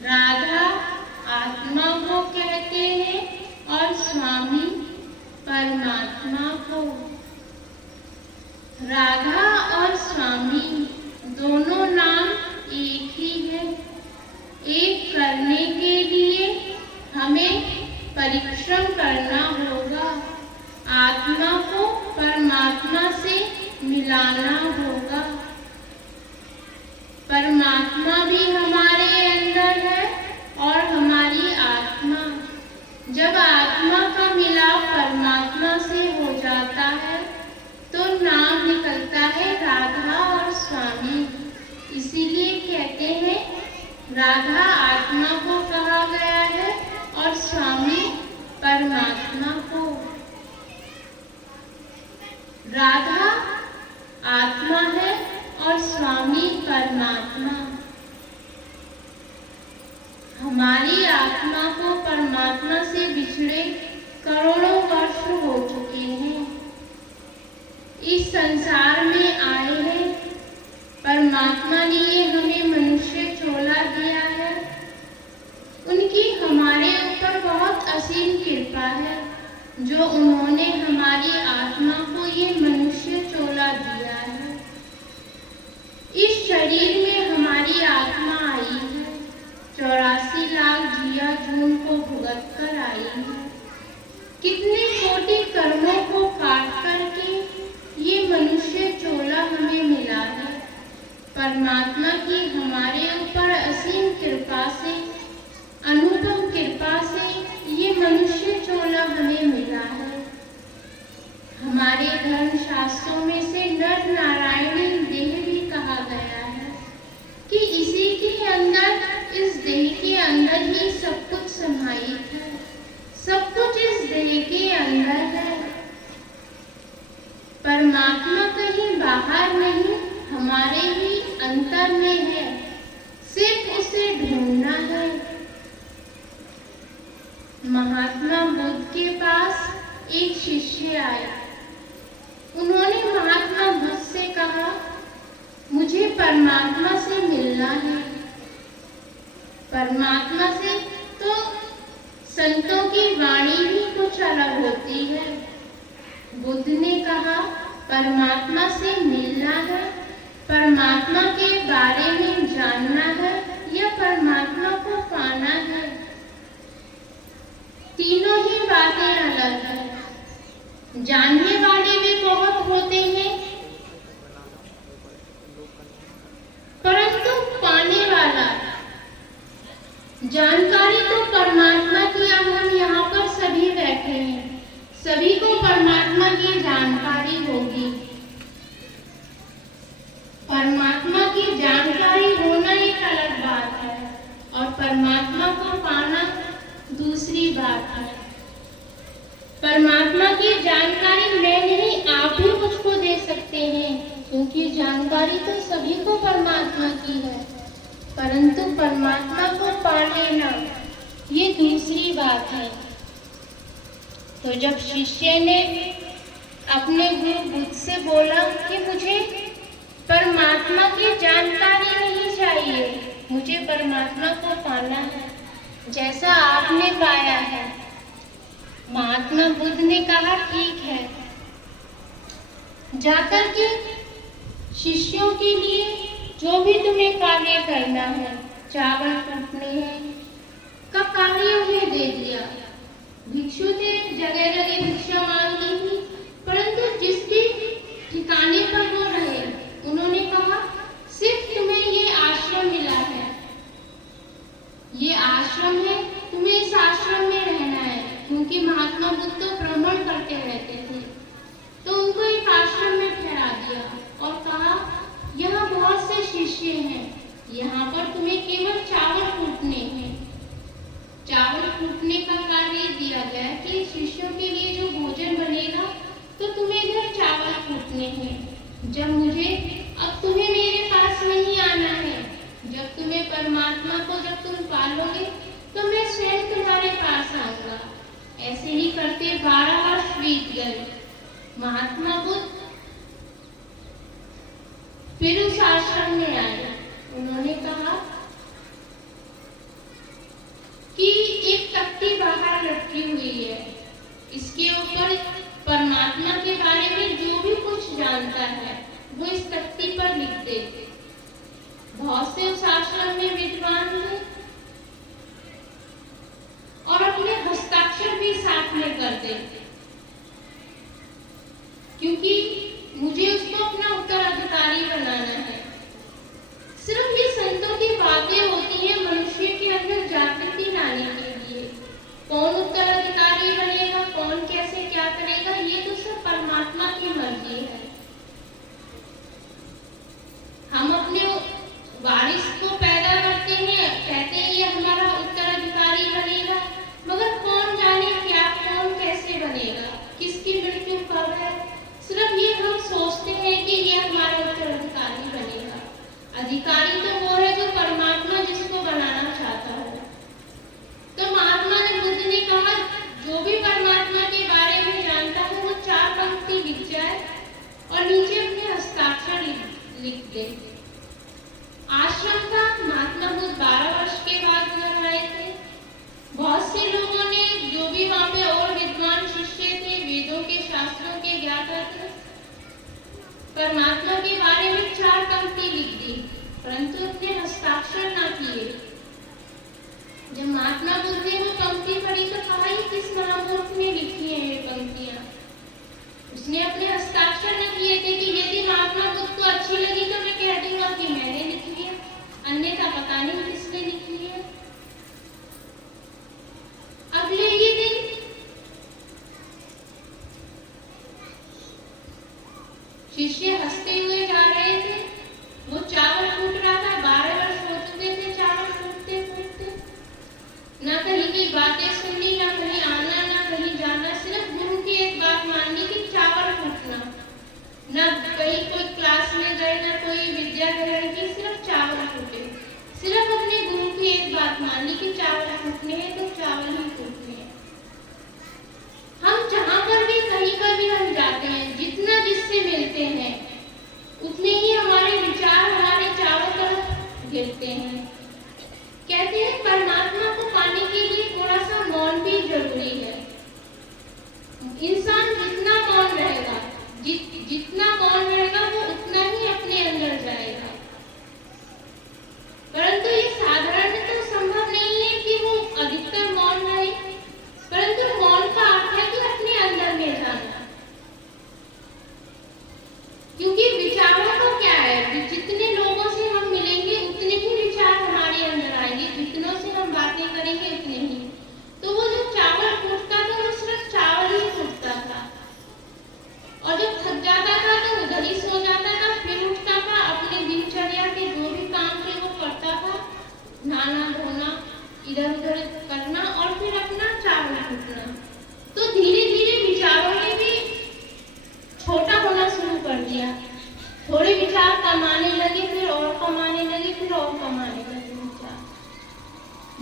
राधा आत्मा को कहते हैं और स्वामी परमात्मा को। राधा और स्वामी दोनों नाम एक ही है। एक करने के लिए हमें परिश्रम करना होगा, आत्मा को परमात्मा से मिलाना होगा। परमात्मा भी हमारे अंदर है और हमारी आत्मा। जब आत्मा का मिलाप परमात्मा से हो जाता है तो नाम निकलता है राधा और स्वामी। इसीलिए कहते हैं राधा आत्मा को कहा गया है और स्वामी परमात्मा को। राधा आत्मा है और स्वामी परमात्मा। हमारी आत्मा को परमात्मा से बिछड़े करोड़ों वर्ष हो चुके हैं। इस संसार में आए हैं, परमात्मा ने हमें मनुष्य चोला दिया है। उनकी हमारे ऊपर बहुत असीम कृपा है जो उन्होंने हमारी आत्मा को ये मनुष्य चोला दिया है। इस शरीर में हमारी आत्मा आई है, 84 लाख जिया जून को भुगत कर आई है। कितने कोटि कर्मों को काट करके ये मनुष्य चोला हमें मिला है। परमात्मा की हमारे ऊपर असीम कृपा से, अनुपम कृपा से ये मनुष्य चोला हमें मिला है। हमारे धर्म शास्त्रों में से नर नारायणी देह भी कहा गया है कि इसी के अंदर, इस देह के अंदर ही सब कुछ समाहित है। सब कुछ इस देह के अंदर है। परमात्मा कहीं बाहर नहीं, हमारे ही अंतर में है। सिर्फ उसे ढूंढना है। महात्मा बुद्ध के पास एक शिष्य आया। उन्होंने महात्मा बुद्ध से कहा, मुझे परमात्मा से मिलना है। परमात्मा से तो संतों की वाणी ही कुछ अलग होती है। बुद्ध ने कहा, परमात्मा से मिलना है, परमात्मा के बारे में जानना है या परमात्मा को पाना है। तीनों ही बातें अलग हैं। जानने वाले भी बहुत होते हैं, परंतु पाने वाला, जानकारी तो परमात्मा की। अब हम यहाँ पर सभी बैठे हैं, सभी को परमात्मा की जानकारी होगी। परमात्मा की जानकारी होना एक अलग बात है और परमात्मा को पाना दूसरी बात है। परमात्मा की जानकारी मैं नहीं, आप भी मुझको दे सकते हैं, क्योंकि जानकारी तो सभी को परमात्मा की है। परंतु परमात्मा को पा लेना ये दूसरी बात है। तो जब शिष्य ने अपने गुरु बुद्ध से बोला कि मुझे परमात्मा की जानकारी नहीं चाहिए, मुझे परमात्मा को पाना है जैसा आपने पाया है। महात्मा बुद्ध ने कहा, ठीक है, जाकर के शिष्यों के लिए जो भी तुम्हें कार्य करना है, चावल कूटने हैं का कार्य उन्हें दे दिया। भिक्षु थे, जगह जगह भिक्षा मांगी थी, परंतु जिस भी ठिकाने पर वो रहे, उन्होंने कहा, सिर्फ तुम्हें ये आश्रम मिला है, ये आश्रम है, तुम्हें इस आश्रम में रहना है। क्योंकि महात्मा बुद्ध तो भ्रमण करते रहते थे, तो उनको एक आश्रम में ठहरा दिया और कहा, यहाँ बहुत से शिष्य हैं, यहाँ पर तुम्हें केवल चावल कूटने हैं। चावल कूटने का कार्य दिया गया कि शिष्यों के लिए जो भोजन बनेगा तो तुम्हें इधर चावल कूटने हैं। जब अब तुम्हें मेरे पास नहीं आना है, जब तुम्हें परमात्मा को जब तुम पालोगे तो मैं स्वयं तुम्हारे पास आऊंगा। ऐसे ही करते 12 वर्ष बीत गए। महात्मा बुद्ध फिर उस आश्रम में आए। उन्होंने कहा, तख्ती बाहर लटकी हुई है। इसके ऊपर परमात्मा के बारे में जो भी कुछ जानता है वो इस तख्ती पर लिख दे। बहुत से उस आश्रम में विद्वान थे और अपने हस्ताक्षर भी साथ में कर दे, क्योंकि मुझे उसको अपना उत्तराधिकारी बनाना है। सिर्फ ये संतों की बातें होती हैं मनुष्य के अंदर जागृति लाने के लिए। कौन उत्तराधिकारी बनेगा, कौन कैसे क्या करेगा, ये तो सब परमात्मा की मर्जी है। हम अपने वारिस को पैदा करते हैं, कहते हैं ये हमारा उत्तराधिकारी बनेगा, मगर कौन जाने क्या, कौन कैसे बनेगा, किसकी मृत्यु कब है, सिर्फ ये हम सोचते हैं कि ये हमारा उत्तराधिकारी बनेगा। अधिकारी तो वो है जो परमात्मा जिसको बनाना चाहता हो। तो महात्मा ने बुद्ध ने कहा, जो भी परमात्मा के बारे में जानता है वो 4 पंक्ति लिख जाए और नीचे अपने हस्ताक्षर लिख दे। आश्रम था, महात्मा बुद्ध 12 वर्ष के बाद घर आए थे। बहुत से लोगों ने, जो भी वहां पे और विद्वान शिष्य थे, वेदों के शास्त्रों के ज्ञाता थे, परमात्मा के बारे में 4 पंक्ति लिख दी, परंतु अपने हस्ताक्षर ना किए। जब महात्मा बुद्ध ने वो पंक्ति पढ़ी तो कहा, ये किस महामूर्ख ने लिखी है ये पंक्तियां। उसने अपने हस्ताक्षर न किए थे कि यदि महात्मा बुद्ध को अच्छी लगी तो मैं कह दूंगा कि मैंने लिखी है, अन्यथा पता नहीं किसने लिखी है। अगले ही दिन शिष्य हंसते हुए जा रहे थे, वो चावल फूट रहा था। 12 वर्ष हो चुके थे चावल फूटते फूटते। ना कहीं की बातें सुननी, ना कहीं आना, ना कहीं जाना, सिर्फ गुरु की एक बात माननी कि चावल फूटना। ना कहीं कोई क्लास में गए, ना कोई विद्या ग्रहण की, सिर्फ चावल फूटे। सिर्फ अपने गुरु की एक बात माननी कि चावल फूटने हैं तो चावल ही फूटने हैं। हम जहाँ पर भी कहीं पर भी हम जाते हैं, जितना जिससे मिलते हैं उतने ही हमारे विचार हमारे चारों तरफ गिरते हैं। कहते हैं परमात्मा को पाने के लिए थोड़ा सा मौन भी जरूरी है। इंसान जितना मौन रहेगा, जितना मौन रहेगा वो उतना ही अपने अंदर जाएगा। परंतु ये साधारण तो संभव नहीं है कि वो अधिकतर मौन रहे, परंतु मौन का अर्थ है कि अपने अंदर में जाना। क्योंकि विचारों को क्या है, जितने लोगों से हम मिलेंगे उतने ही विचार हमारे अंदर आएंगे, जितनों से हम बातें करेंगे उतने ही। तो वो जो चावल फूटता था वो सिर्फ चावल ही फूटता था, और जब थक जाता था तो उधर ही सो जाता था, फिर उठता था, अपने दिनचर्या के जो भी काम थे वो करता था, नहाना धोना इधर उधर करना और फिर अपना चावल फूटना। तो धीरे धीरे विचारों ने भी छोटा होना शुरू कर दिया। थोड़े विचार कमाने लगे, फिर और कमाने लगे, फिर और कमाने लगे विचार।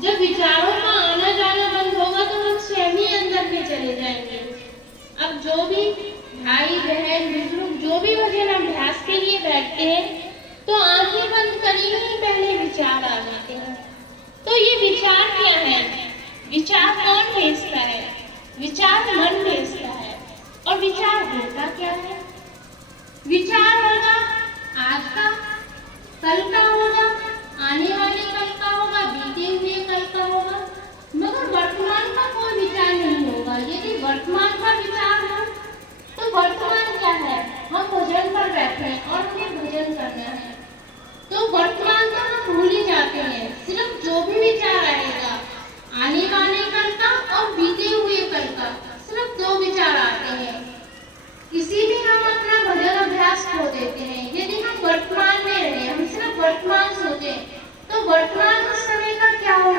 जब विचारों का आना जाना बंद होगा तो हम स्वयं ही अंदर में चले जाएंगे। अब जो भी भाई बहन बुजुर्ग जो भी भजन अभ्यास के लिए बैठते हैं तो आंखें बंद करिए ही पहले विचार आ जाते हैं। तो ये विचार क्या है? विचार कौन भेजता है? विचार मन भेजता है। और विचार होता क्या है? विचार होगा आज का, कल का होगा, आने वाले कल का होगा, बीते हुए कल का होगा, मगर वर्तमान का कोई विचार नहीं होगा। यदि वर्तमान का विचार हो तो वर्तमान क्या है? हम भजन पर बैठे हैं और हमें भजन करना है, तो वर्तमान तो हम भूल ही जाते हैं। सिर्फ जो भी विचार आएगा आने वाले कल का और बीते हुए कल का, सिर्फ 2 विचार आते हैं। किसी भी हम अपना भजन अभ्यास खो देते हैं। यदि हम वर्तमान में रहे, हम सिर्फ वर्तमान सोचें तो वर्तमान उस